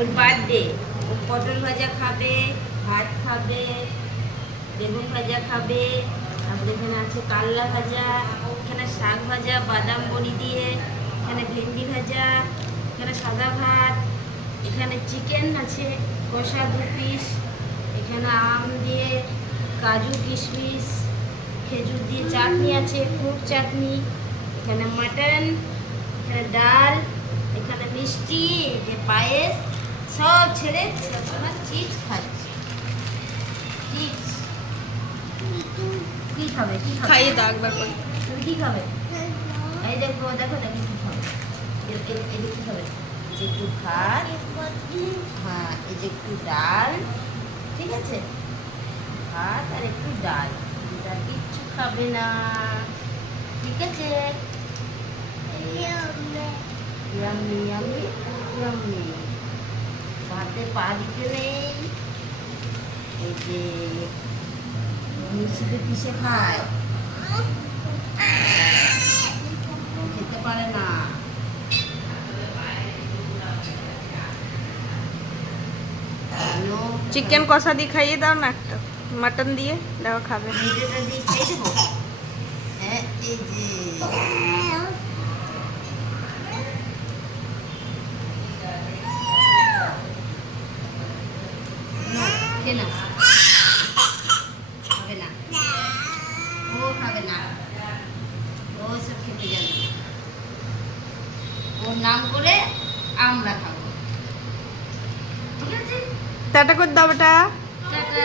ওর birthday. ও পটল ভাজা খাবে, ভাত খাবে, বেগুন ভাজা খাবে, তারপরে এখানে আছে কাল্লা ভাজা, এখানে শাক ভাজা বাদাম বড়ি দিয়ে, এখানে ভেন্ডি ভাজা, এখানে সাদা ভাত, এখানে চিকেন আছে কষা 2 পিস, এখানে আম দিয়ে কাজু কিশমিশ খেজুর দিয়ে চাটনি আছে, ফ্রুট চাটনি, এখানে মাটন, এখানে ডাল, এখানে মিষ্টি, যে পায়েস, সব ছেড়ে সবসময় চিপস খাচ্ছে। চিপস কি খাবে? কি খাবে? খাইয়ে দাও একবার করে। তুমি কি খাবে? এই দেখো দেখো দেখো কি খাবে। এই যে কি খাবে? এই যে একটু ভাত, হ্যাঁ, এই যে একটু ডাল, ঠিক আছে, ভাত আর একটু ডাল, আর কিচ্ছু খাবে না, ঠিক আছে। Yummy yummy yummy. ভাতে পা দিতে নেই, এই যে মিষ্টিতে পিষে খায়, খেতে পারে না। চিকেন কষা দিয়ে খাইয়ে দাও না, একটা মাটন দিয়ে দাও, খাবে। ভিডিওটা দিয়ে খেয়ে দেবো। হ্যাঁ, এই যে খেয়ে নাও। খাবে না, ও খাবে না, ও সব খেতে যাবে না। ওর নাম করে আমরা খাবো, ঠিক আছে। টাটা করে দাও বেটা। টাটা।